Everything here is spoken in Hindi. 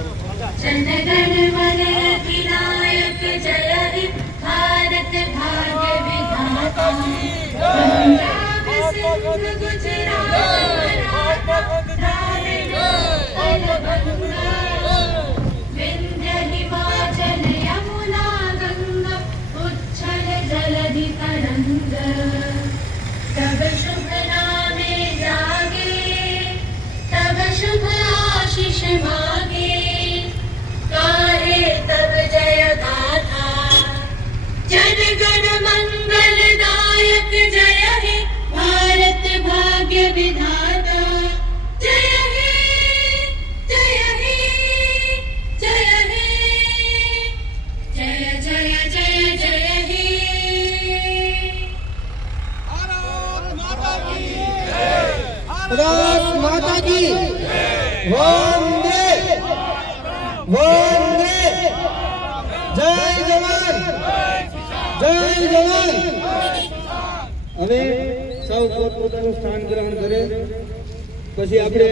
जनगण मन अधिनायक जय हे भारत भाग्य विधाता पंजाब सिंध गुजरात मराठा द्राविड़ गंगा विंध्य हिमाचल यमुना गंगा उच्छल जलधि तरंग तब शुभ नामे जागे तब शुभ आशीष मागे गाहे तब जय गाथा जनगण मंगलदायक जय हे भारत भाग्य विधाता जय हे जय हे जय हे जय जय जय जय हे भारत माता की वंदे वंदे जय जवान जय जवान। હવે સૌ પોતપોતાનું સ્થાન ગ્રહણ કરે પછી આપણે